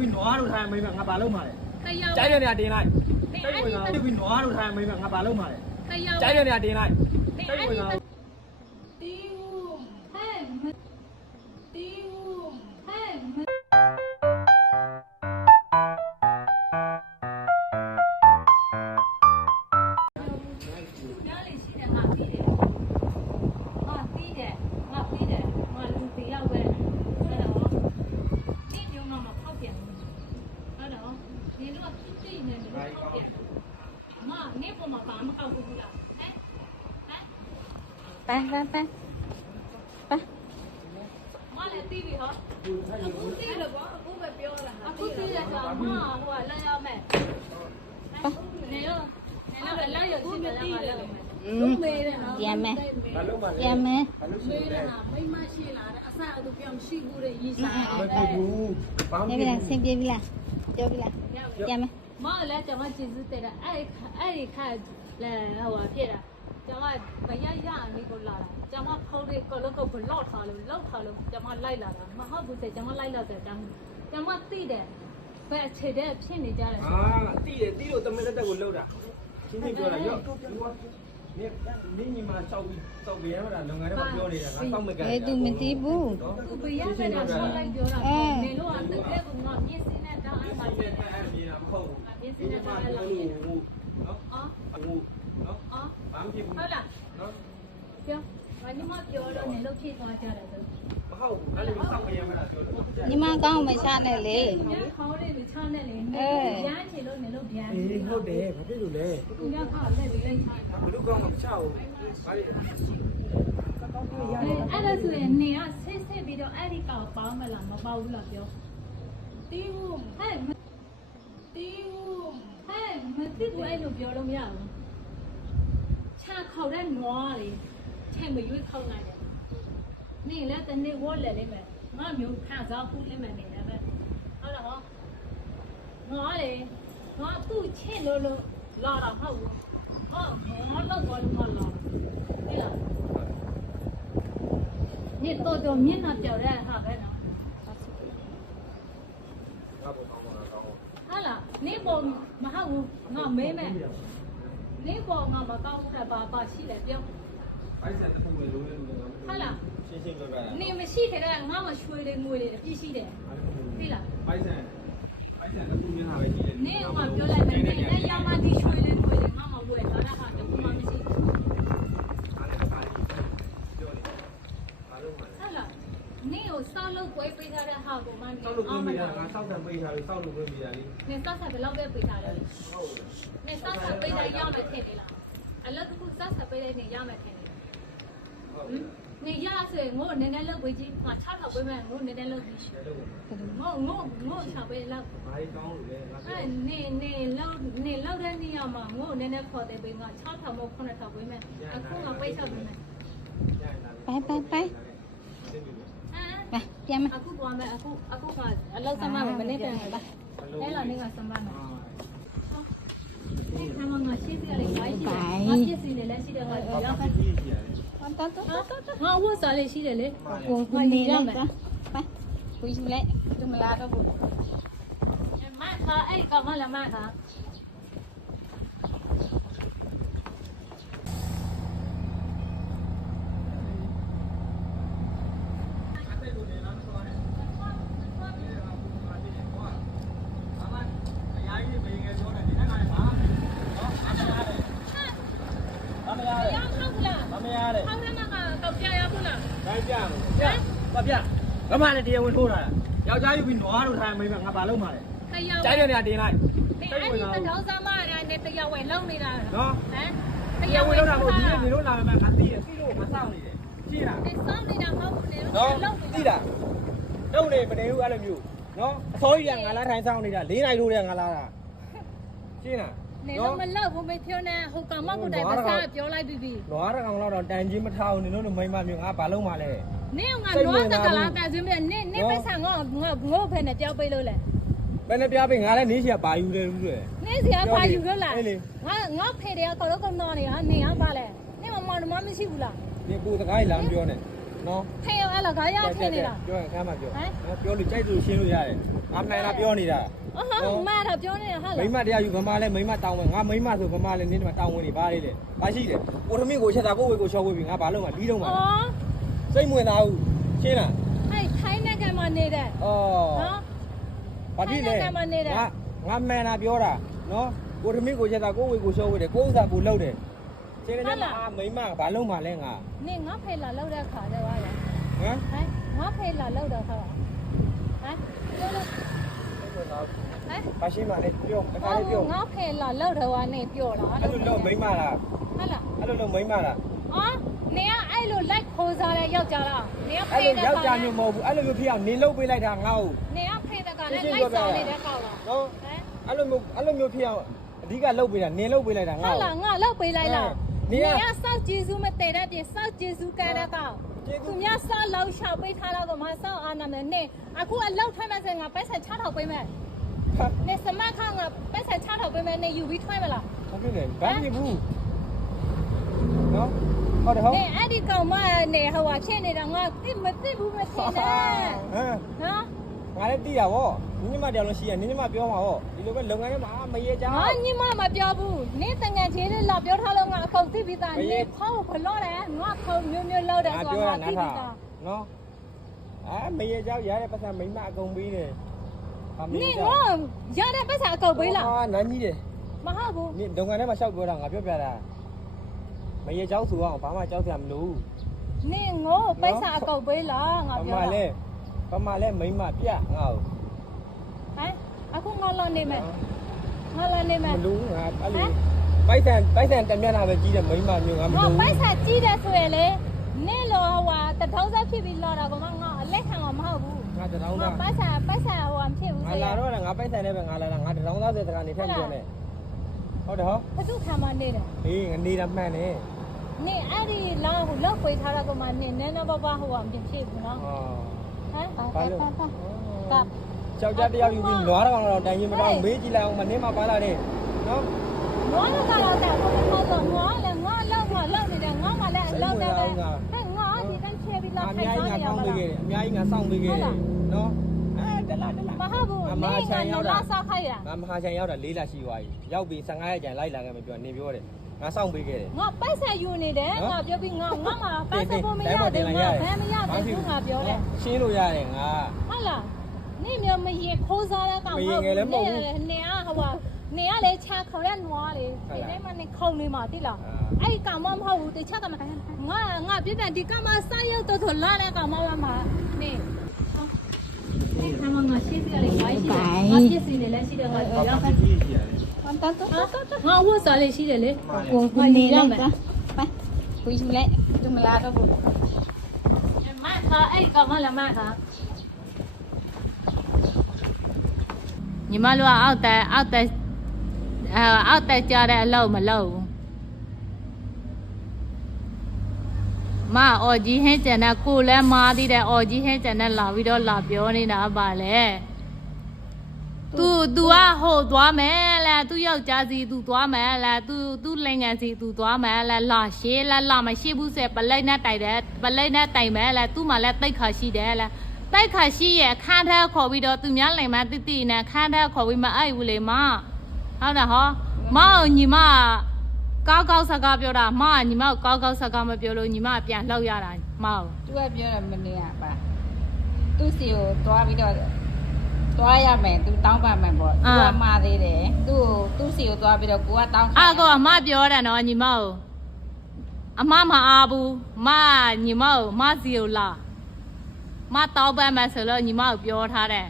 ပြီးနွားတို့ထိုင်မိမငါဘာလုပ်မှာလဲကြိုက်တယ်နေတင်လိုက်စိတ်ဝင်စားပြီးနွားတို့ထိုင်မိမငါဘာလုပ်မှာလဲကြိုက်တယ်နေတင်လိုက်စိတ်ဝင်စားတီးဦးဟဲ့တီးဦးဟဲ့ไปมาเลยตีပြီဟောအခုตีလို့ပေါ့အခုပဲပြောလာအခုตีရဆိုမဟိုကလမ်းရောက်မဲ့နေရောအလားရစီမตีတယ်လုံးမေးတယ်နော်ပြန်မယ်ဘာလုပ်မှာလဲပြန်မယ်မေးတယ်ဟာမိမရှိလာတယ်အဆအတူပြောင်းရှိဘူးတဲ့ရေးစားတယ်မဖြစ်ဘူးဘာမှမနေပြီလားဆင်ပြေပြီလားကြောပြီလားပြန်မယ်မလည်းကျွန်မကျေးဇူးတင်တယ်အဲ့ဒီခါလဲဟိုဖြစ်တာကျွန်မမရရအနေကိုလာတာကျွန်မဖုန်းလေးကလည်းကိုဘလော့ထားလို့လောက်ထားလို့ကျွန်မလိုက်လာတာမဟုတ်ဘူးတဲ့ကျွန်မလိုက်လာတဲ့ကျွန်မသိတယ်ဘယ်အခြေတဲ့ဖြစ်နေကြတယ်တိတယ်တိလို့တမင်တက်ကိုလှုပ်တာရှင်းရှင်းပြောတာရောနေညီမစောက်ပြီးရမှာလုပ်ငန်းတွေပြောနေတာငါစောက်မကန်သူမသိဘူးသူပြရတဲ့တော့ဆောက်လိုက်ပြောတာနေလို့အတကယ်ကငါမြင့်စင်းနဲ့တောင်းအမှဖြစ်တယ်မဟုတ်မြင့်စင်းနဲ့တောင်းလိုက်လို့နော်နော်ဘာမှဖြစ်ဘူးဟုတ်လားနော်ပြောဘာညီမပြောလို့နေလို့ဖြစ်သွားကြတယ်ဆိုမဟုတ်အဲ့လိုစောက်မရမှာပြောလို့ညီမကောင်းမချနဲ့လေခေါင်းလေးကိုချနဲ့လေရမ်းချင်လို့နေလို့ပြန်အေးဟုတ်တယ်ဘာဖြစ်လို့လဲသူကခါလက်လေးလိုက်ချဘလူကောင်းမချဘူးဘာလဲအဲ့ဒါဆိုရင်နေကဆစ်ပြီးတော့အဲ့ဒီကောင်ပေါင်းမလားမပေါဘူးလားပြောတီးဦးဟဲ့တီးဦးဟဲ့မသိဘူးအဲ့လိုပြောလို့မရဘူးချခေါက်တဲ့နွားလေထဲမရွေးခေါက်နိုင်တယ်နေလည်းတနေ့ဝေါ်လဲလိမ့်မယ်ငါမျိုးခံစားဖို့လိမ့်မယ်နေလည်းပဲဟုတ်လားဟောနွားလေနွားသူ့ချစ်လို့လာတာဟုတ်ဘူးဟောငါတော့ဘာလို့မလာဟဲ့လားနေတော့မျက်နှာပြောက်တဲ့ဟာပဲနော်ဟာလားနေပေါ်မဟုတ်ဘူးငါမဲမဲနေပေါ်ငါမကောင်းတဲ့ဘာရှိလဲပြောအဲ့ဒါတစ်ခုပဲလုံးလုံးဟာလားရှင်းရှင်းပြောပြတာနေမရှိခဲ့တဲ့ငါမရွှေလေးငွေလေးပြည့်ရှိတယ်သိလားပိုက်ဆန်တစ်ခုမျက်နှာပဲကြည့်တယ်နေကပြောလိုက်မယ်နေလည်းရမဒီရွှေလေးငွေလေးငါမဝယ်ထားတာဟာတခုမှမရှိဘူးဟာလားနေကိုစောက်လို့ပွဲပေးထားတဲ့ဟာကိုမှနေအောင်မလားငါစောက်တယ်ပေးထားလို့စောက်လို့ပေးပြရလေနေစောက်တယ်ဘယ်လောက်ပဲပေးထားတယ်ဟုတ်နေစောက်တယ်ပေးထားရမယ်ထင်တယ်လားအလုပ်တစ်ခုစောက်တယ်ပေးတဲ့နေရမယ်ထင်တယ်နေရဆိုရင်ငိုနည်းနည်းလောက်ပေးကြည့်ငါ6ထောက်ပေးမယ်ငိုနည်းနည်းလောက်ပြီးငို6ပေးလောက်ဘာကောင်းလို့လဲငါအဲ့နေလောက်တဲ့နေရာမှာငိုနည်းနည်းခေါ်တယ်ပေးငါ6ထောက်မဟုတ်9ထောက်ပေးမယ်အခုငါပိတ်ချပေးမယ်ไปပြန်မယ်အခုသွားမယ်အခုကအလောက်စမ်းမယ်မနေ့ပြန်လာအဲ့လာနေကစမ်းမယ်အဲ့ခါမှငါရှင်းပြလိုက်ပါရှိတယ်ငါပြည့်စည်နေလဲရှိတယ်ငါရောက်ခါငါဝတ်စားလေးရှိတယ်လေကိုနေရမယ်ไปคุยเลยดูมาลาတော့ဘူးမခါအဲ့ကမလာမခါဘာမှလည်းတရားဝင်ထိုးတာယောက်ျားယူပြီးနွားတို့ထိုင်မိမငါဘာလုပ်မှာလဲကြိုက်တယ်နေတင်လိုက်အဲ့ဒီတော့စားမရတယ်နဲ့တရားဝင်လုံနေတာနော်ဟမ်တရားဝင်လုံတာမဟုတ်ဒီနေလို့လာမှာငါသိတယ်သိလို့မစောင့်နေတယ်ကြည့်လားဒီစောင့်နေတာမဟုတ်ဘူးနေလို့လုံသိလားလုံနေမနေဘူးအဲ့လိုမျိုးနော်အစိုးရငါလာထိုင်ဆောင်နေတာ၄နိုင်လို့တဲ့ငါလာတာရှင်းလားနေတော့မလောက်ဘူးမဖြိုးနေဟိုကောင်မကိုတိုင်ပါစားပြောလိုက်ပြီနွားတကောင်တော့တန်ကြီးမထားဘူးနင်တို့မိမမျိုးငါဘာလုပ်မှာလဲနေငါနွားတကလာကစင်းမြနေပဲဆန်ငေါဖဲနဲ့ကြောက်ပေးလို့လဲဘယ်နဲ့ပြားပေးငါလည်းနေစီကဘာယူလဲဘူးလေနေစီကဘာယူလို့လားငါဖေတယ်ကတော့ကတော့နော်နေဟာနေဟာပါလဲနေမမရှိဘူးလားဒီပူတကားကြီးလာမပြောနဲ့ဟ နော် ဖေရောအဲ့လိုခါရထင်နေတာ ပြောရင်ခါမှပြောပြောလို့ကြိုက်သူရှင်းလို့ရတယ်အမှန်လားပြောနေတာ အော်မတော့ပြောနေတာဟာလား မိမတရားယူဗမာလဲမိမတောင်းဝင်ငါမိမဆိုဗမာလဲနင်းမှာတောင်းဝင်နေပါလေလေဘာရှိတယ်ကိုထမင်းကိုချက်တာကိုဝေကိုချော်ဝေပြီးငါဘာလို့မှလီးတော့မှာ အော် စိတ်မဝင်သားဘူးရှင်းလား အဲ့ထိုင်းနိုင်ငံမှာနေတယ် အော် နော် ဘာဖြစ်လဲငါမှန်တာပြောတာနော်ကိုထမင်းကိုချက်တာကိုဝေကိုချော်ဝေတယ်ကိုဥစားကိုလှုပ်တယ်ရှင်းတယ်နော်မိမဘာလို့မှလဲငါ နေငါဖေလာလောက်တဲ့ခါတော့ရ ဟမ် ဟမ်ငါဖေလာလောက်တော့ခါဟမ်ပြောလို့ဟမ် ဘာရှိမှလဲပြောတခါလေးပြော ငါဖေလာလောက်တော့ကနေပြောတာ အဲ့လိုလို့မိမလား ဟုတ်လား အဲ့လိုလို့မိမလား အော်နေကအဲ့လိုလိုက်ခိုးစားတဲ့ယောက်ျားလားနေက အဲ့ ဖေး လို တဲ့ ယောက် ကောင် ျားမျိုးမဟုတ်ဘူးအဲ့လိုမျိုးဖြစ်အောင်နေလုတ်ပေးလိုက်တာငါ့ကို နေကဖေးတဲ့ကောင်လည်းလိုက်စားနေတဲ့ကောင်လား နော် ဟမ် အဲ့လိုမျိုးဖြစ်အောင်အဓိကလုတ်ပေးတာနေလုတ်ပေးလိုက်တာငါ့ ဟုတ် ကို လားငါလောက်ပေးလိုက်လား နေ နေ က ကစောက်ကျေစုမတည်တဲ့ပြင်စောက်ကျေစုကဲတဲ့ကောင်သူများစောက်လောက်ရှောက်ပေးထားတော့မစောက်အာနာမယ်နေအခုအလောက်ထွက်မဲ့စင်ငါပိုက်ဆက်ချထောက်ပေးမယ်နေစမခါငါပိုက်ဆက်ချထောက်ပေးမယ်နေယူပြီးထွက်မလား ဟုတ်ပြီလေဘာဖြစ်ဘူးနော်ဟုတ်တယ်ဟုတ် နေအဲ့ဒီကောင်မနေဟိုဟာဖြစ်နေတာငါသိမသိဘူးမထင်နဲ့ ဟမ် နော် ငါလည်းသိတာဗောညီမတရားလို့ရှိရညီမပြောမှာဗောဒီလိုပဲလုပ်ငန်းထဲမှာမရေချာ ငါညီမမပြောဘူးနေတငယ်ချင်းလေးလာပြောထားလို့ငါအကုန်သိပြီးသားနေခေါင်းဘလို့လဲငါခေါင်းမျိုးလောက်တယ်ဆိုတော့ငါသိပြီးသား နော်မရေချာရတဲ့ပတ်စံမိမအကုန်ပေးတယ် နေငါရတဲ့ပတ်စံအကုန်ပေးလား ဟာနန်းကြီးတယ် မဟုတ်ဘူး 你လုပ်ငန်းထဲမှာရှောက်ပြောတာငါပြောပြတာမရေเจ้าဆိုအောင်ဘာမှကြောက်စရာမလို နေငိုပိုက်စာအကုတ်ပေးလားငါ ဘူး ပြော ဘာမှလဲမိမပြငါ့ကို ဟမ်အခုငါလာနေမယ်ငါလာနေမယ် မလိုငါအဲ့လိုပိုက်ဆန်တမျက်နှာပဲကြီးတယ်မိမမျိုးငါမ ငါ လို ပိုက်စာကြီးတယ်ဆိုရင်လေနေလောဟိုတထောင်းစားဖြစ်ပြီးလာတာကငါအလက်ခံမှာမဟုတ်ဘူး ငါတထောင်း ငါ သား ပိုက်စာဟိုဖြစ်ဘူး ငါ ဆိုရ လာ င် တော့ငါပိုက်ဆန်နဲ့ပဲငါလာတာငါတထောင်းသားတဲ့တကနေထက်ပြောနေဟုတ်တယ်ဟော ဘသူခံမနေတယ် ဟေးငါနေတာမှန်တယ် နေအဲ့ဒီလာဟိုလောက်ပေးထားတာကမှနေနည်းနည်းပါးပါဟိုအပြင်ဖြစ်ဘူးနော် ဟော ဟမ် ဘာလို့ ကပ် ကြောက်ကြတရားယူပြီးနွားတော့တိုင်ရင်မတော့မေးကြည့်လိုက်အောင်မနေမှာပါလာတယ်နော် ငါလည်းကတော့တဲ့ဘယ်မှာတော့ငါလည်းငါလောက်နေတယ်ငါမှလည်းအလောက်တယ်ဟဲ့ငါဒီတန်းချေပြီးလာ အ ထိုင် များ စား ကြီး နေ ငါ ရ ဆောင်း ပါ ပေးခဲ့ လား တယ်အများကြီးငါဆောင်းပေးခဲ့တယ်နော်တလား မဟုတ်ဘူးနေငါလာစားခိုင်းတာ ငါမဟာချန်ရောက်တာ၄လရှိသွားပြီရောက်ပြီး15ရက်ကျန်လိုက်လာခဲ့မှပြောနေပြောတယ်ငါစောင့်ပေးခဲ့တယ် ငါပိုက်ဆက်ယူနေတယ်ငါပြောပြီးငါမှာပိုက်ဆက်ဖို့မရတယ်ငါဘယ်မရဘူးငါပြောတယ် ရှင်းလို့ရတယ်ငါ ဟုတ်လားနေမျိုးမရေခိုးစားတဲ့ကောင်ဟုတ်နေကဟိုကနေကလေချာခေါ်တဲ့နွားလေဒီထဲမှာနေခုံနေမှာတိလားအဲ့ကောင်မမဟုတ်ဘူးတခြားကမှငါပြပြန်ဒီကောင်မစားရုပ်တော့လာတဲ့ကောင်မမှာနေအဲ့ကောင်မရှိပြလေဘာရှိလဲငါပြစ်စီနေလဲရှိတယ်ငါရောက် ကြီးရှိရတယ် ငါဝတ်စားလေးရှိတယ်လေ ကိုကိုနေလိုက်ပါไปคุยလိုက်จุมลาတော့ဘူး မခါအဲ့ကောင်မလည်းမခါညီမတို့ကအောက်တက်ကြတဲ့အလုပ်မလုပ်ဘူးမအော်ကြီးဟင်းကျန်တဲ့ကိုလည်းမားသေးတယ်အော်ကြီးဟင်းကျန်တဲ့လာပြီးတော့လာပြောနေတာပါလေသူကဟိုသွားမယ်လဲသူယောက်ျားစီသူသွားမယ်လဲသူလင်ငယ်စီသူသွားမယ်လဲလာရှေးလဲလာမရှိဘူးဆိုပလိတ်နဲ့တိုက်တယ်ပလိတ်နဲ့တိုင်မယ်လဲသူ့မှာလဲတိတ်ခါရှိတယ်လဲတိတ်ခါရှိရဲ့ခန်းထဲခေါ်ပြီးတော့သူများလိမ်မတိနဲ့ခန်းထဲခေါ်ပြီးမအဲ့ဘူးလေမဟုတ်တယ်ဟောမအောင်ညီမကောက်စကားပြောတာမညီမကောက်စကားမပြောလို့ညီမပြန်လှောက်ရတာမအောင် သူကပြောတယ်မနေရပါသူ့စီကိုတွားပြီးတော့တွားရမယ်သူတောင်းပန်မယ်ပေါ့သူကမှားသေးတယ်သူ့စီကိုတွားပြီးတော့ကိုကတောင်းခံ အကောအမပြောတယ်နော်ညီမကိုအမမအားဘူးမညီမကိုမစီကိုလာမတောင်းပန်မယ်ဆိုလို့ညီမကိုပြောထားတယ်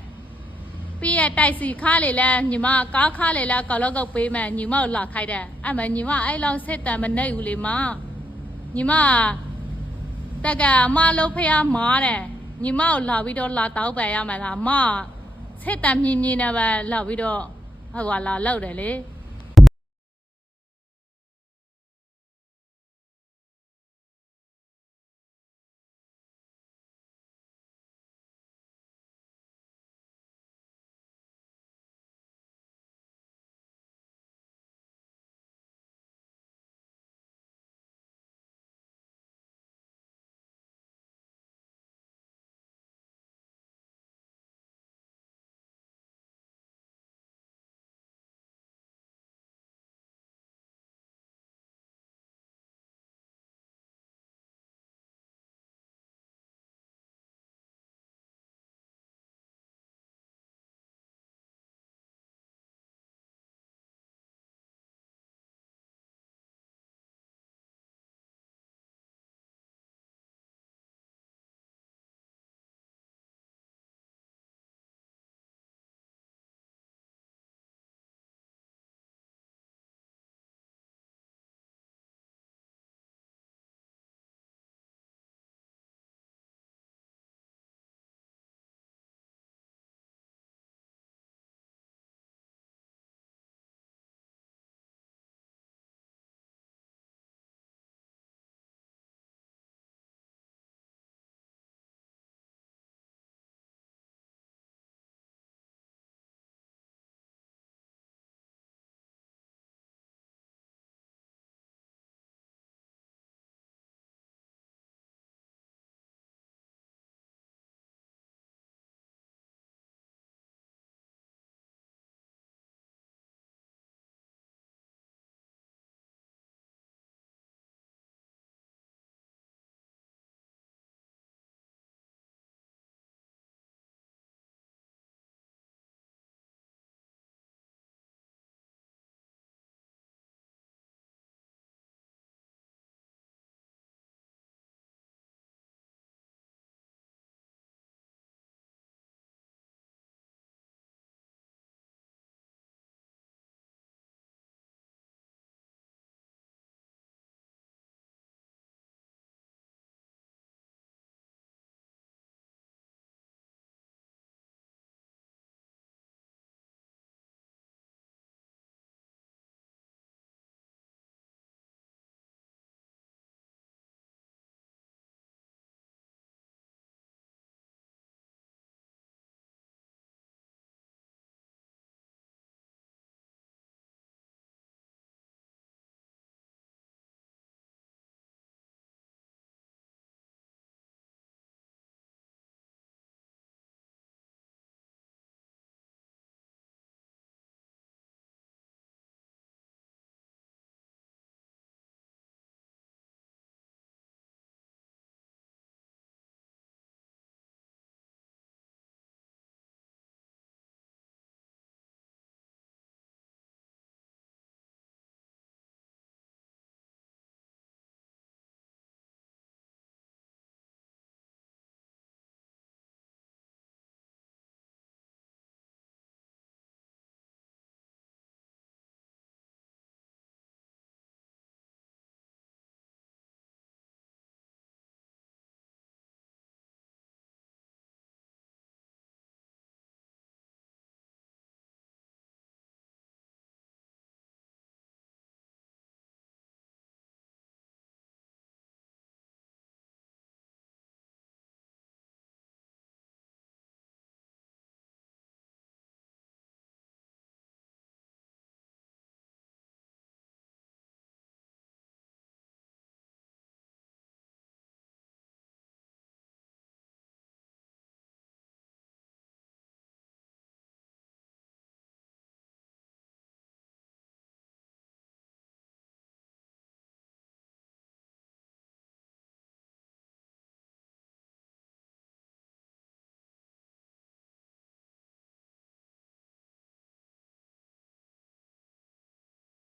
ပြီးရတိုက်စီခါလေလဲညီမကားခါလေလဲကောက်လောက်ပေးမယ်ညီမကိုလာခိုက်တယ်အဲ့မညီမအဲ့လောက်စစ်တမ်းမနှိပ်ဘူးလေမညီမတကအမလို့ဖះမားတယ်ညီမကိုလာပြီးတော့လာတောင်းပန်ရမှာလားမစစ်တမ်းမြင်းမြင်းနဲ့ပဲလာပြီးတော့ဟိုကလာလောက်တယ်လေ